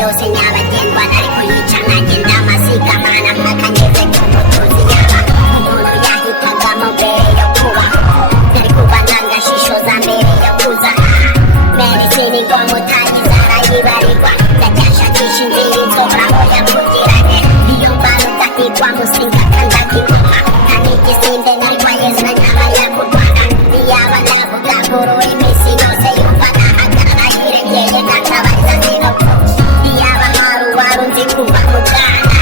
yose nyabagendwa ariko yica nkagenda amasiga mana mwakanyeze kumutuzi yaba umuntu yahitagamo mbere yo kubaho nari kuba ntangashishoza mbere yo kuza medicine ngo mutagize arayibarirwa ndacyashakisha inzira inzohoraho yakugiranye iyo mbara udahigwa musinga kandakiguma nanigisimbe nitwa yesu nanyaba yakurwana iyaba navuga kuri iminsi yose yumva nahagarara hirengeye ntakabariza zinopfa iyaba hari uwarunzi kuva mu bwana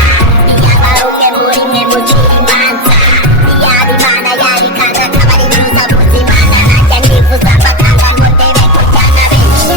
iyaba ari umwe muri mwe mucira imanza iyaba imana yabikanga akaba ari ntuza buzimana najya nifuza bakanga ngo ndebe kujyana benshi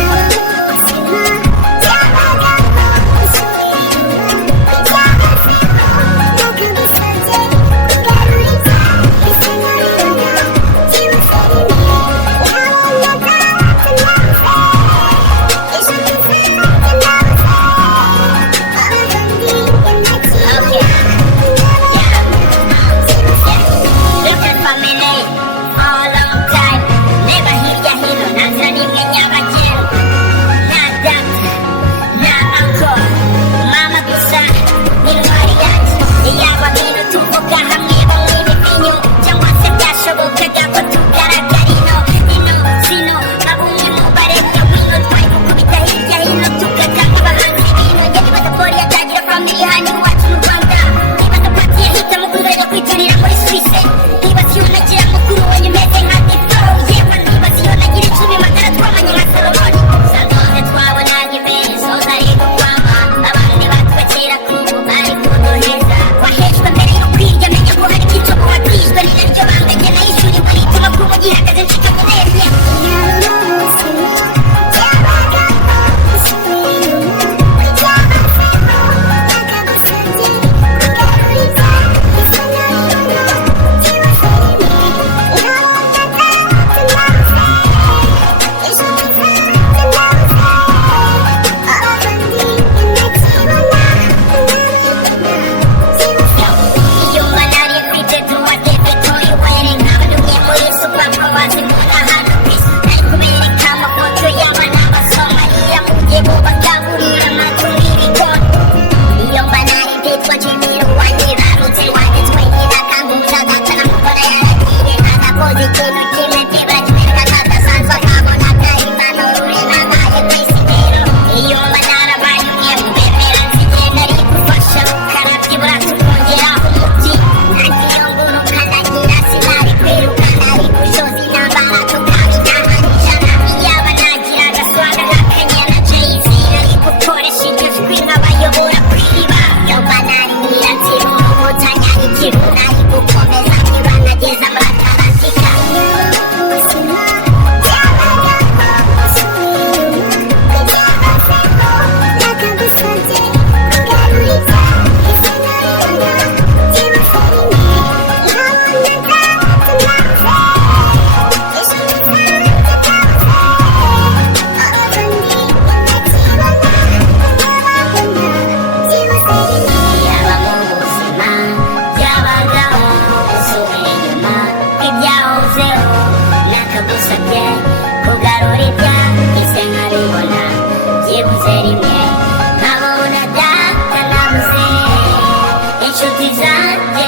Inshuti zanjye